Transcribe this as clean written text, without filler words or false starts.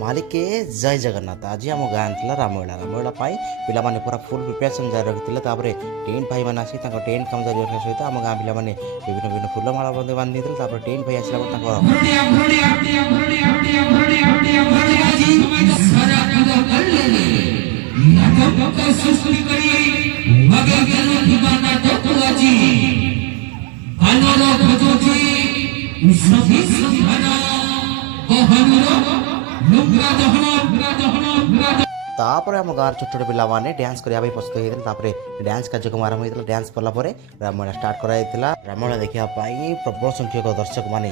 ମାଲିକେ ଜୟ ଜଗନ୍ନାଥ। ଆଜି ଆମ ଗାଁ ଥିଲା ରାମମେଳା। ରାମମେଳା ପାଇଁ ପିଲାମାନେ ପୁରା ଫୁଲ୍ ପ୍ରିପାରେସନ୍ ଜାରି ରଖିଥିଲେ। ତାପରେ ଟେଣ୍ଟ ଭାଇମାନେ ଆସି ତାଙ୍କ ଟେଣ୍ଟ କାମ ଜାରି ରଖିବା ସହିତ ଆମ ଗାଁ ପିଲାମାନେ ବିଭିନ୍ନ ବିଭିନ୍ନ ଫୁଲମାଳ ମଧ୍ୟ ବାନ୍ଧି ଦେଇଥିଲେ। ତାପରେ ଟେଣ୍ଟ ଭାଇ ଆସିଲା ପରେ ତାଙ୍କର ତାପରେ ଆମ ଗାଁର ଛୋଟ ଛୋଟ ପିଲାମାନେ ଡ୍ୟାନ୍ସ କରିବା ପାଇଁ ପ୍ରସ୍ତୁତ ହେଇଥିଲେ। ତାପରେ ଡ୍ୟାନ୍ସ କାର୍ଯ୍ୟକ୍ରମ ଆରମ୍ଭ ହେଇଥିଲା। ଡ୍ୟାନ୍ସ କଲା ପରେ ରାମମେଳା ଷ୍ଟାର୍ଟ କରାଯାଇଥିଲା। ରାମମେଳା ଦେଖିବା ପାଇଁ ପ୍ରବଳ ସଂଖ୍ୟକ ଦର୍ଶକମାନେ